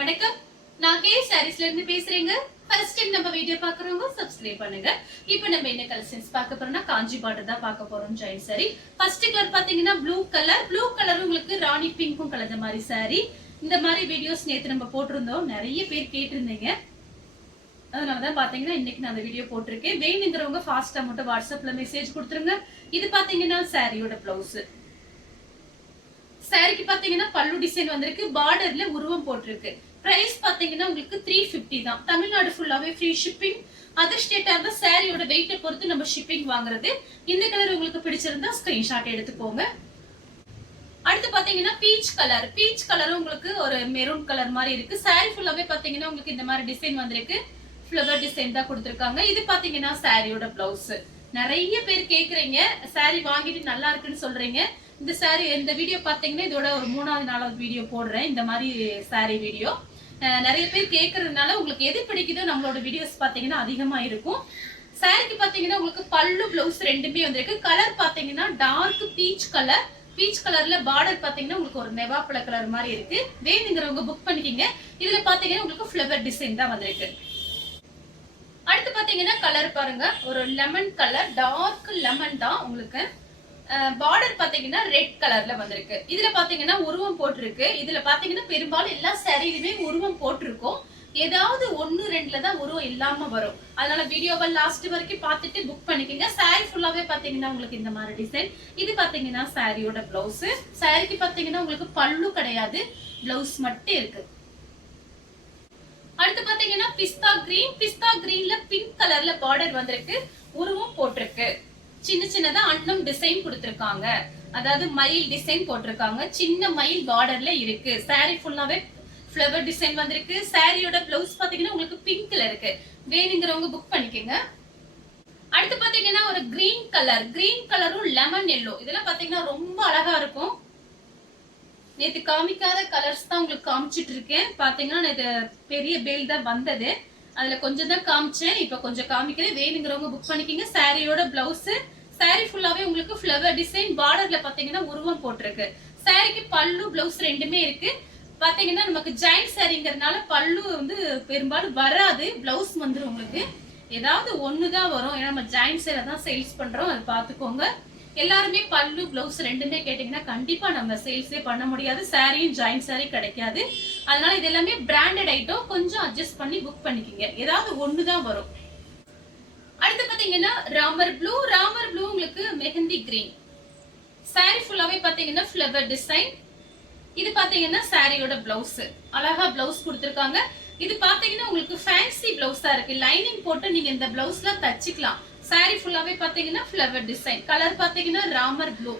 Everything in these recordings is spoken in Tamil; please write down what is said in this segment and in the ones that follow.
வணக்கம். நான் கே சாரீஸ்ல இருந்து பேசுறேங்க. ஃபர்ஸ்ட் டைம் நம்ம வீடியோ பாக்குறவங்க சப்ஸ்கிரைப் பண்ணுங்க. இப்போ நம்ம என்ன கலெக்ஷன்ஸ் பார்க்க போறோம்னா காஞ்சி பார்டர் தான் பார்க்க போறோம். Join sorry. ஃபர்ஸ்ட் கலர் பாத்தீங்கன்னா ப்ளூ கலர் உங்களுக்கு ராணி பிங்க்கும் கலந்த மாதிரி சாரி. இந்த மாதிரி வீடியோஸ் நேத்து நம்ம போட்டிருந்தோம். நிறைய பேர் கேட்டிருந்தீங்க. அதனாலதான் பாத்தீங்கன்னா இன்னைக்கு நான் அந்த வீடியோ போட்டிருக்கேன். வேணுங்கிறவங்க ஃபாஸ்டா மட்டும் வாட்ஸ்அப்ல மெசேஜ் கொடுத்துருங்க. இது பாத்தீங்கன்னா சாரியோட பிளவுஸ். சாரிக்கு பாத்தீங்கன்னா பல்லு டிசைன் வந்திருக்கு. பார்டர்ல உருவம் போட்டிருக்கு. பிரைஸ் பாத்தீங்கன்னா உங்களுக்கு 350 தான். தமிழ்நாடு ஃபுல்லாவே ஃப்ரீ ஷிப்பிங். அதர் ஸ்டேட்டா இருந்தா சாரியோட வெயிட்டை பொறுத்து நம்ம ஷிப்பிங் வாங்குறது. இந்த கலர் உங்களுக்கு பிடிச்சிருந்தா ஸ்கிரீன்ஷாட் எடுத்துக்கோங்க. அடுத்து பாத்தீங்கன்னா பீச் கலரும் உங்களுக்கு ஒரு மெரூன் கலர் மாதிரி இருக்கு. சாரி ஃபுல்லாவே பாத்தீங்கன்னா உங்களுக்கு இந்த மாதிரி டிசைன் வந்திருக்கு. ஃபிளவர் டிசைன் தான் கொடுத்திருக்காங்க. இது பாத்தீங்கன்னா சாரியோட பிளவுஸ். நிறைய பேர் கேக்குறீங்க, சாரி வாங்கிட்டு நல்லா இருக்குன்னு சொல்றீங்க. இந்த சாரி இந்த வீடியோ பாத்தீங்கன்னா இதோட ஒரு 3வது 4வது வீடியோ போடுறேன். இந்த மாதிரி சாரி வீடியோ நிறைய பேர் கேக்குறதுனால உங்களுக்கு எது பிடிக்குதோ நம்மளோட வீடியோஸ் பாத்தீங்கன்னா அதிகமா இருக்கும். சாரிக்கு பாத்தீங்கன்னா உங்களுக்கு பல்லு பிளவுஸ் ரெண்டுமே வந்திருக்கு. கலர் பாத்தீங்கன்னா டார்க் பீச் கலர்ல பார்டர் பாத்தீங்கன்னா உங்களுக்கு ஒரு நெவாப்பழ கலர் மாதிரி இருக்கு. வேணுங்கிறவங்க புக் பண்ணிக்கிங்க. இதுல பாத்தீங்கன்னா உங்களுக்கு ஃபிளவர் டிசைன் தான் வந்திருக்கு. அடுத்து பாத்தீங்கன்னா கலர் பாருங்க, ஒரு லெமன் கலர், டார்க் லெமன் தான் உங்களுக்கு. பார்டர் பாத்தீங்கன்னா ரெட் கலர்ல வந்திருக்கு. இதுல பாத்தீங்கன்னா உருவம் போட்டிருக்கு. இதுல பாத்தீங்கன்னா பெரும்பாலும் எல்லா சாரிலுமே உருவம் போட்டிருக்கும். ஏதாவது 1-2ல தான் உருவம் இல்லாம வரும். அதனால வீடியோவை லாஸ்ட் வரைக்கும் பார்த்துட்டு புக் பண்ணிக்கோங்க. சாரி ஃபுல்லாவே பாத்தீங்கன்னா உங்களுக்கு இந்த மாதிரி டிசைன். இது பாத்தீங்கன்னா சாரியோட பிளவுஸ். சாரிக்கு பாத்தீங்கன்னா உங்களுக்கு பல்லு கிடையாது, பிளவுஸ் மட்டும் இருக்கு. அடுத்து பாத்தீங்கன்னா பிஸ்தா கிரீன்ல பிங்க் கலர்ல பார்டர் வந்திருக்கு. உருவம் போட்டிருக்கு. சின்னதா அன்னம் டிசைன் கொடுத்திருக்காங்க. அதாவது மயில் டிசைன் போட்டிருக்காங்க. சின்ன மயில் பார்டர்ல இருக்கு. சாரி ஃபுல்லாவே ஃபிளவர் டிசைன் வந்திருக்கு. சாரியோட பிளவுஸ் பாத்தீங்கன்னா உங்களுக்கு பிங்க்ல இருக்கு. வேணுங்கிறவங்க புக் பண்ணிக்கோங்க. அடுத்து பாத்தீங்கன்னா ஒரு கிரீன் கலரும் லெமன் எல்லோ. இதெல்லாம் பாத்தீங்கன்னா ரொம்ப அழகா இருக்கும். நேத்து காமிக்காத கலர்ஸ் தான் உங்களுக்கு காமிச்சிட்டு இருக்கேன். பாத்தீங்கன்னா இது பெரிய பேல் தான் வந்தது. அதுல கொஞ்சம் தான் காமிச்சேன். இப்ப கொஞ்சம் காமிக்கிறேன். வேணுங்கிறவங்க புக் பண்ணிக்கோங்க. சாரியோட பிளவுஸ். சாரி ஃபுல்லாவே உங்களுக்கு ஃபிளவர் டிசைன். பார்டர்ல பாத்தீங்கன்னா உருவம் போட்டிருக்கு. சாரிக்கு பல்லு பிளவுஸ் ரெண்டுமே இருக்கு. பாத்தீங்கன்னா நமக்கு ஜாயிண்ட் சாரிங்கிறதுனால பல்லு வந்து பெரும்பாலும் வராது. பிளவுஸ் வந்துடும் உங்களுக்கு. ஏதாவது ஒண்ணுதான் வரும். ஏன்னா நம்ம ஜாயிண்ட் சாரி தான் சேல்ஸ் பண்றோம். அதை பாத்துக்கோங்க. எல்லாருமே பல்லு பிளவுஸ் ரெண்டுமே கேட்டீங்கன்னா கண்டிப்பா நம்ம சேல்ஸே பண்ண முடியாது. சாரியும் ஜாயிண்ட் சாரி கிடைக்காது. அதனால இது எல்லாமே பிராண்டட் ஐட்டம். கொஞ்சம் அட்ஜஸ்ட் பண்ணி புக் பண்ணிக்கோங்க. ஏதாவது ஒண்ணுதான் வரும். அடுத்து பாத்தீங்கன்னா ராமர் ப்ளூ உங்களுக்கு மெஹந்தி கிரீன். சாரி ஃபுல்லாவே பாத்தீங்கன்னா ஃபிளவர் டிசைன். இது பாத்தீங்கன்னா சாரியோட பிளவுஸ். அழகா பிளவுஸ் கொடுத்திருக்காங்க. இது பாத்தீங்கன்னா உங்களுக்கு ஃபேன்சி பிளவுஸா இருக்கு. லைனிங் போட்டு நீங்க இந்த பிளவுஸ்ல தச்சுக்கலாம். சாரி ஃபுல்லாவே பாத்தீங்கன்னா ஃபிளவர் டிசைன். கலர் பாத்தீங்கன்னா ராமர் ப்ளூ.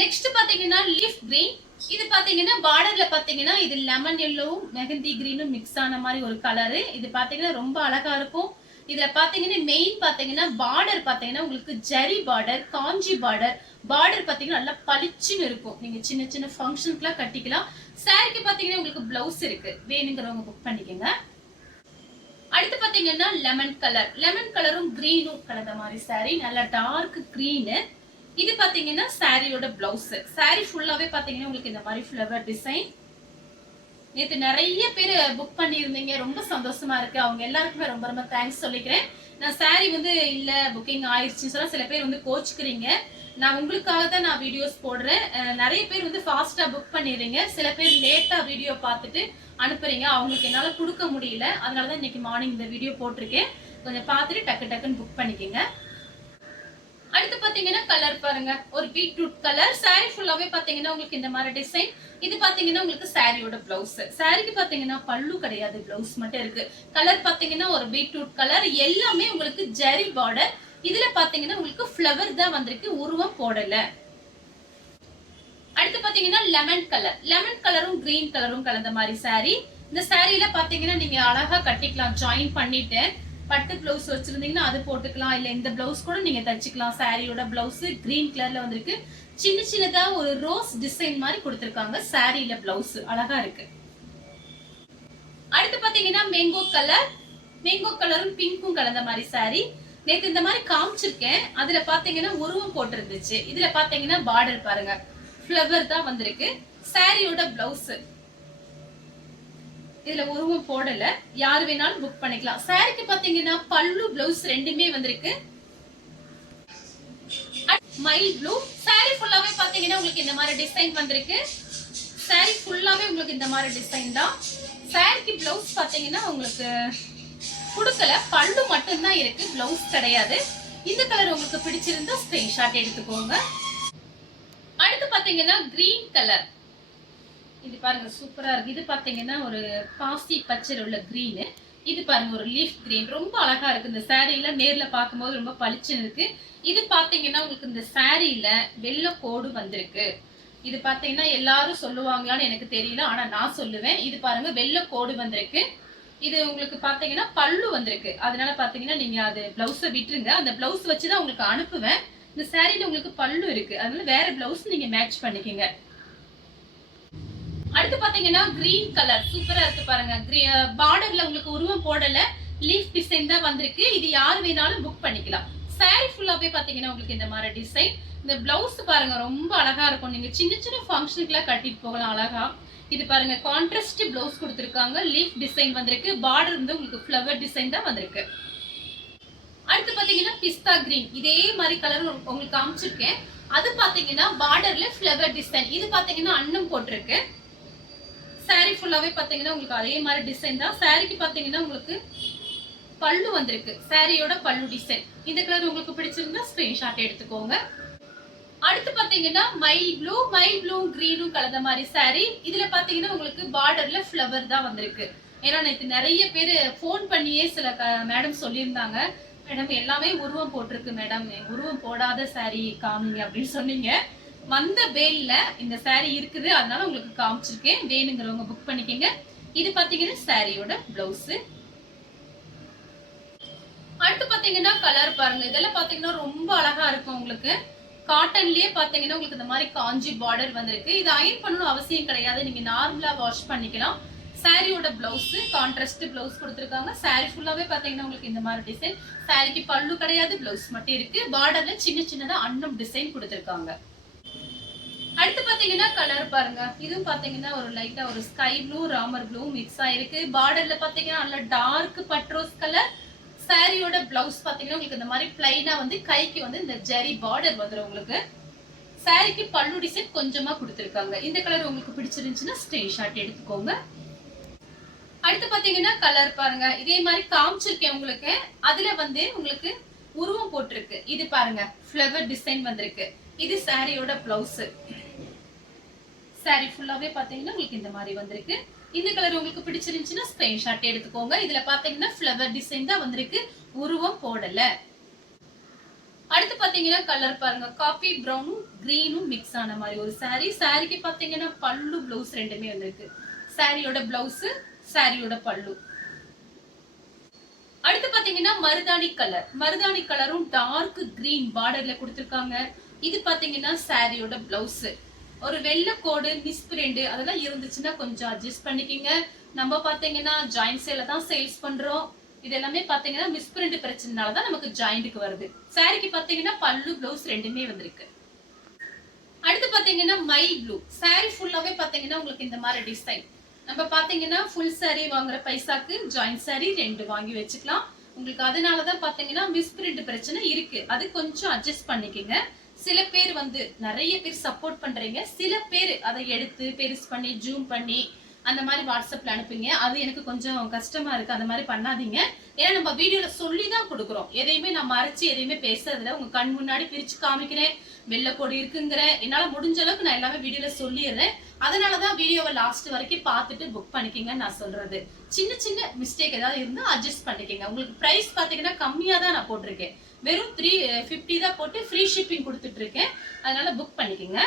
நெக்ஸ்ட் பாத்தீங்கன்னா லீஃப் கிரீன். இது பாத்தீங்கன்னா பார்டர்ல பாத்தீங்கன்னா இது லெமன் எல்லோவும் மெஹந்தி கிரீனும் மிக்ஸ் ஆன மாதிரி ஒரு கலரு. இது பாத்தீங்கன்னா ரொம்ப அழகா இருக்கும். இதுல பாத்தீங்கன்னா மெயின் பாத்தீங்கன்னா பார்டர் பாத்தீங்கன்னா உங்களுக்கு ஜரி பார்டர், காஞ்சி பார்டர். பார்டர் பாத்தீங்கன்னா நல்லா பளிச்சுன்னு இருக்கும். நீங்க சின்ன ஃபங்க்ஷனுக்குலாம் கட்டிக்கலாம். சாரிக்கு பாத்தீங்கன்னா உங்களுக்கு பிளவுஸ் இருக்கு. வேணுங்கிறவங்க புக் பண்ணிக்கோங்க. அடுத்து பாத்தீங்கன்னா லெமன் கலரும் கிரீனும் கலந்த மாதிரி சாரி. நல்ல டார்க் கிரீனு. இது பாத்தீங்கன்னா சாரியோட பிளவுஸ். சாரி ஃபுல்லாவே பாத்தீங்கன்னா உங்களுக்கு இந்த மாதிரி ஃபிளவர் டிசைன். நேத்து நிறைய பேர் புக் பண்ணியிருந்தீங்க. ரொம்ப சந்தோஷமா இருக்கு. அவங்க எல்லாருக்குமே ரொம்ப தேங்க்ஸ் சொல்லிக்கிறேன். நான் சாரி வந்து இல்ல புக்கிங் ஆயிடுச்சுன்னு சொல்ல சில பேர் வந்து கோச்சுக்கிறீங்க. நான் உங்களுக்காக தான் நான் வீடியோஸ் போடுறேன். நிறைய பேர் வந்து ஃபாஸ்டா புக் பண்ணிடுறீங்க. சில பேர் லேட்டா வீடியோ பார்த்துட்டு அனுப்புறீங்க. அவங்களுக்கு என்னால கொடுக்க முடியல. அதனாலதான் இன்னைக்கு மார்னிங் இந்த வீடியோ போட்டிருக்கேன். கொஞ்சம் பார்த்துட்டு டக்குன்னு புக் பண்ணிக்கோங்க. அடுத்து பாத்தீங்கன்னா கலர் பாருங்க, ஒரு பீட்ரூட் கலர். சாரி ஃபுல்லாவே பாத்தீங்கன்னா உங்களுக்கு இந்த மாதிரி டிசைன். இது பாத்தீங்கன்னா உங்களுக்கு சாரியோட பிளவுஸ். சாரிக்கு பாத்தீங்கன்னா பல்லு கிடையாது, பிளவுஸ் மட்டும் இருக்கு. கலர் பாத்தீங்கன்னா ஒரு பீட்ரூட் கலர். எல்லாமே உங்களுக்கு ஜரி பார்டர். இதுல பாத்தீங்கன்னா உங்களுக்கு ஃபிளவர் தான் வந்திருக்கு. உருவம் போடல. அடுத்து பாத்தீங்கன்னா லெமன் கலரும் கிரீன் கலரும் கலந்த மாதிரி சாரி. இந்த சாரியில பாத்தீங்கன்னா நீங்க அழகா கட்டிக்கலாம். ஜாயின் பண்ணிட்டு பட்டு பிளவுஸ் வச்சிருந்தீங்கன்னா அது போட்டுக்கலாம். இல்ல இந்த பிளவுஸ் கூட நீங்க தச்சுக்கலாம். சாரியோட பிளவுஸ் கிரீன் கலர்ல வந்திருக்கு. சின்னதா ஒரு ரோஸ் டிசைன் மாதிரி கொடுத்திருக்காங்க. சாரியில பிளவுஸ் அழகா இருக்கு. அடுத்து பாத்தீங்கன்னா மேங்கோ கலரும் பிங்க்கும் கலந்த மாதிரி சாரி. நேத்து இந்த மாதிரி காமிச்சிருக்கேன். அதுல பாத்தீங்கன்னா உருவம் போட்டிருந்துச்சு. இதுல பாத்தீங்கன்னா பார்டர் பாருங்க, ஃபிளவர் தான் வந்திருக்கு. சாரியோட பிளவுஸ். இதுல உருவம் போடல, யார் வேணாலும் புக் பண்ணிக்கலாம். சாரிக்கு பாத்தீங்கன்னா பல்லு பிளவுஸ் ரெண்டுமே வந்திருக்கு. மயில் ப்ளூ சாரி ஃபுல்லாவே பாத்தீங்கன்னா உங்களுக்கு இந்த மாதிரி டிசைன் வந்திருக்கு. சாரி ஃபுல்லாவே உங்களுக்கு இந்த மாதிரி டிசைன் தான். சாரிக்கு பிளவுஸ் பாத்தீங்கன்னா உங்களுக்கு கொடுக்கல, பல்லு மட்டும்தான் இருக்கு, பிளவுஸ் கிடையாது. இந்த கலர் உங்களுக்கு பிடிச்சிருந்தா ஸ்கிரீன்ஷாட் எடுத்துக்கோங்க. அடுத்து பாத்தீங்கன்னா கிரீன் கலர். இது பாருங்க சூப்பரா இருக்கு. இது பாத்தீங்கன்னா ஒரு பாசி பச்சை உள்ள கிரீன். இது பாருங்க ஒரு லீஃப் கிரீன், ரொம்ப அழகா இருக்கு. இந்த சாரீல நேர்ல பார்க்கும்போது ரொம்ப பளிச்சுன்னு இருக்கு. இது பாத்தீங்கன்னா உங்களுக்கு இந்த சாரீல வெள்ளை கோடு வந்திருக்கு. இது பாத்தீங்கன்னா எல்லாரும் சொல்லுவாங்களான்னு எனக்கு தெரியல, ஆனா நான் சொல்லுவேன். இது பாருங்க வெள்ளை கோடு வந்திருக்கு. இது உங்களுக்கு பாத்தீங்கன்னா பல்லு வந்திருக்கு. அதனால பாத்தீங்கன்னா நீங்க அது பிளவுஸை விட்டுருங்க, அந்த பிளவுஸ் வச்சுதான் உங்களுக்கு அனுப்புவேன். இந்த சாரீல உங்களுக்கு பல்லு இருக்கு, அதனால வேற பிளவுஸ் நீங்க மேட்ச் பண்ணிக்கங்க. அடுத்து பாத்தீங்கன்னா கிரீன் கலர் சூப்பரா இருக்கு பாருங்க. பார்டர்ல உங்களுக்கு உருவம் போடல, லீஃப் டிசைன் தான் வந்திருக்கு. இது யார் வேணாலும் புக் பண்ணிக்கலாம். சாரி ஃபுல்லாவே பாத்தீங்கன்னா உங்களுக்கு இந்த மாதிரி டிசைன். இந்த பிளவுஸ் பாருங்க ரொம்ப அழகா இருக்கும். நீங்க சின்ன சின்ன ஃபங்க்ஷனுக்குலாம் கட்டிட்டு போகலாம் அழகா. இது பாருங்க கான்ட்ராஸ்ட் பிளவுஸ் கொடுத்திருக்காங்க, லீஃப் டிசைன் வந்திருக்கு. பார்டர் வந்து உங்களுக்கு ஃப்ளவர் டிசைன் தான் வந்திருக்கு. அடுத்து பாத்தீங்கன்னா பிஸ்தா கிரீன், இதே மாதிரி கலர் உங்களுக்கு காமிச்சிருக்கேன். அது பாத்தீங்கன்னா பார்டர்ல ஃப்ளவர் டிசைன். இது பாத்தீங்கன்னா அன்னம் போட்டிருக்கு. சாரி ஃபுல்லாவே பாத்தீங்கன்னா உங்களுக்கு அதே மாதிரி டிசைன் தான். சாரிக்கு பாத்தீங்கன்னா உங்களுக்கு பல்லு வந்திருக்கு, சாரியோட பல்லு டிசைன். இந்த கலர் உங்களுக்கு பிடிச்சிருந்தா ஸ்கிரீன்ஷாட் எடுத்துக்கோங்க. அடுத்து பாத்தீங்கன்னா மயில் ப்ளூ கிரீனும் கலந்த மாதிரி சாரி. இதுல பாத்தீங்கன்னா உங்களுக்கு பார்டர்ல ஃப்ளவர் தான் வந்திருக்கு. ஏன்னா நேற்று நிறைய பேர் போன் பண்ணியே சில மேடம் சொல்லியிருந்தாங்க, மேடம் எல்லாமே உருவம் போட்டிருக்கு மேடம், உருவம் போடாத சாரி காமிங்க அப்படின்னு சொன்னீங்க. வந்த பேல்ல இந்த சாரி இருக்குது, அதனால உங்களுக்கு காமிச்சிருக்கேன். வேணுங்கிறவங்க புக் பண்ணிக்கங்க. இது பாத்தீங்கன்னா சாரியோட பிளவுஸ். அடுத்து பாத்தீங்கன்னா கலர் பாருங்க. இதெல்லாம் பாத்தீங்கன்னா ரொம்ப அழகா இருக்கும். உங்களுக்கு காட்டன்லயே பாத்தீங்கன்னா உங்களுக்கு இந்த மாதிரி காஞ்சி பார்டர் வந்திருக்கு. இது அயன் பண்ணணும் அவசியம் கிடையாது, நீங்க நார்மலா வாஷ் பண்ணிக்கலாம். சாரியோட பிளவுஸ் கான்ட்ராஸ்ட் பிளவுஸ் கொடுத்திருக்காங்க. சாரி ஃபுல்லாவே பாத்தீங்கன்னா உங்களுக்கு இந்த மாதிரி டிசைன். சாரிக்கு பல்லு கிடையாது, பிளவுஸ் மட்டும் இருக்கு. பார்டர்ல சின்ன சின்னதா அன்னம் டிசைன் கொடுத்திருக்காங்க. அடுத்து பாத்தீங்கன்னா கலர் பாருங்க. இதுவும் பாத்தீங்கன்னா ஒரு லைட்டா ஒரு sky blue Ramar blue mix ஆயிருக்கு. பார்டர்ல பாத்தீங்கன்னா நல்ல டார்க் பட்ரோஸ் கலர். சாரியோட பிளவுஸ் பாத்தீங்கன்னா உங்களுக்கு இந்த மாதிரி பிளைனா வந்து கைக்கு வந்து இந்த ஜெரி பார்டர் வந்துடும் உங்களுக்கு. சாரிக்கு பல்லு டிசைன் கொஞ்சமா கொடுத்திருக்காங்க. இந்த கலர் உங்களுக்கு பிடிச்சிருந்துச்சுன்னா ஸ்கிரீன்ஷாட் எடுத்துக்கோங்க. அடுத்து பாத்தீங்கன்னா கலர் பாருங்க. இதே மாதிரி காமிச்சிருக்கேன் உங்களுக்கு. அதுல வந்து உங்களுக்கு உருவம் போட்டிருக்கு. இது பாருங்க ஃப்ளவர் டிசைன் வந்திருக்கு. இது சாரியோட பிளவுஸ். சாரி ஃபுல்லாவே பாத்தீங்கன்னா உங்களுக்கு இந்த மாதிரி வந்திருக்கு. இந்த கலர் உங்களுக்கு பிடிச்சிருந்துச்சுன்னா ஸ்கிரீன்ஷாட் எடுத்துக்கோங்க. இதுல பாத்தீங்கன்னா ஃப்ளவர் டிசைன் தான் வந்திருக்கு, உருவம் போடல. அடுத்து பாத்தீங்கன்னா கலர் பாருங்க. காபி பிரவுனும் கிரீனும் மிக்ஸ் ஆன மாதிரி ஒரு சாரி. சாரிக்கு பாத்தீங்கன்னா பல்லு பிளவுஸ் ரெண்டுமே வந்திருக்கு. சாரியோட பிளவுஸ், சாரியோட பல்லு. அடுத்து பாத்தீங்கன்னா மருதாணி கலர். மருதாணி கலரும் டார்க் கிரீன் பார்டர்ல கொடுத்திருக்காங்க. இது பாத்தீங்கன்னா சாரியோட பிளவுஸ். ஒரு வெள்ளை கோடு மிஸ்பிரிண்ட் அதெல்லாம் இருந்துச்சுன்னா கொஞ்சம் அட்ஜஸ்ட் பண்ணிக்கங்க. நம்ம பாத்தீங்கன்னா ஜாயிண்ட் சேல தான் சேல்ஸ் பண்றோம். இது எல்லாமே பாத்தீங்கன்னா மிஸ்பிரிண்ட் பிரச்சனைனாலதான் நமக்கு ஜாயிண்ட்க்கு வருது. சாரிக்கு பாத்தீங்கன்னா பல்லு பிளவுஸ் ரெண்டுமே வந்திருக்கு. அடுத்து பாத்தீங்கன்னா மயில் ப்ளூ. சாரி ஃபுல்லாவே பாத்தீங்கன்னா உங்களுக்கு இந்த மாதிரி டிசைன். நம்ம பாத்தீங்கன்னா ஃபுல் சாரி வாங்குற பைசாக்கு ஜாயிண்ட் சாரி 2 வாங்கி வச்சுக்கலாம். உங்களுக்கு அதனாலதான் பாத்தீங்கன்னா மிஸ்பிரிண்ட் பிரச்சனை இருக்கு, அது கொஞ்சம் அட்ஜஸ்ட் பண்ணிக்கங்க. சில பேர் வந்து நிறைய பேர் சப்போர்ட் பண்றீங்க, சில பேர் அதை எடுத்து பெருசு பண்ணி ஜூம் பண்ணி அந்த மாதிரி வாட்ஸ்அப்ல அனுப்புங்க. அது எனக்கு கொஞ்சம் கஷ்டமா இருக்கு, அந்த மாதிரி பண்ணாதீங்க. ஏன்னா நம்ம வீடியோல சொல்லி தான் கொடுக்குறோம். எதையுமே நான் மறைச்சு எதையுமே பேசுறதுல உங்க கண் முன்னாடி பிரிச்சு காமிக்கிறேன். வெள்ளைக்கோடு இருக்குங்கிற என்னால முடிஞ்ச அளவுக்கு நான் எல்லாமே வீடியோல சொல்லிடுறேன். அதனாலதான் வீடியோவை லாஸ்ட் வரைக்கும் பார்த்துட்டு புக் பண்ணிக்கங்கன்னு நான் சொல்றது. சின்ன சின்ன மிஸ்டேக் ஏதாவது இருந்தா அட்ஜஸ்ட் பண்ணிக்கங்க. உங்களுக்கு பிரைஸ் பாத்தீங்கன்னா கம்மியா தான் நான் போட்டிருக்கேன், வெறும் 350 தான் போட்டு ஃப்ரீ ஷிப்பிங் கொடுத்துட்டு இருக்கேன். அதனால புக் பண்ணிக்கங்க.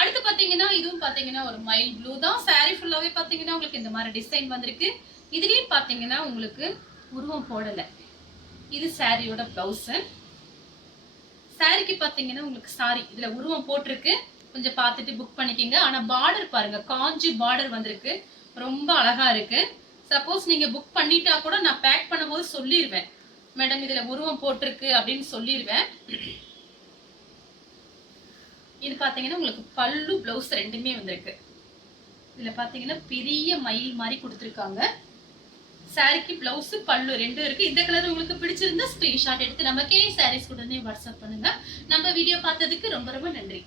அடுத்து பாத்தீங்கன்னா இதுவும் பாத்தீங்கன்னா ஒரு மயில் ப்ளூ தான். சாரி ஃபுல்லாவே பாத்தீங்கன்னா உங்களுக்கு இந்த மாதிரி டிசைன் வந்திருக்கு. இதுலயும் பாத்தீங்கன்னா உங்களுக்கு உருவம் போடல. இது சாரியோட பிளவுஸ். சாரிக்கு பாத்தீங்கன்னா உங்களுக்கு சாரி இதுல உருவம் போட்டிருக்கு, கொஞ்சம் பார்த்துட்டு புக் பண்ணிக்கங்க. ஆனா பார்டர் பாருங்க, காஞ்சி பார்டர் வந்திருக்கு, ரொம்ப அழகா இருக்கு. சப்போஸ் நீங்க புக் பண்ணிட்டா கூட நான் பேக் பண்ணும்போது சொல்லிடுவேன், மேடம் இதுல உருவம் போட்டிருக்கு அப்படின்னு சொல்லிடுவேன். இது பாத்தீங்கன்னா உங்களுக்கு பல்லு பிளவுஸ் ரெண்டுமே வந்திருக்கு. இதுல பாத்தீங்கன்னா பெரிய மயில் மாதிரி கொடுத்துருக்காங்க. சாரிக்கு பிளவுஸ் பல்லு ரெண்டும் இருக்கு. இந்த கலர் உங்களுக்கு பிடிச்சிருந்தா ஸ்கிரீன்ஷாட் எடுத்து நமக்கே சாரீஸ் உடனே வாட்ஸ்அப் பண்ணுங்க. நம்ம வீடியோ பார்த்ததுக்கு ரொம்ப ரொம்ப நன்றி.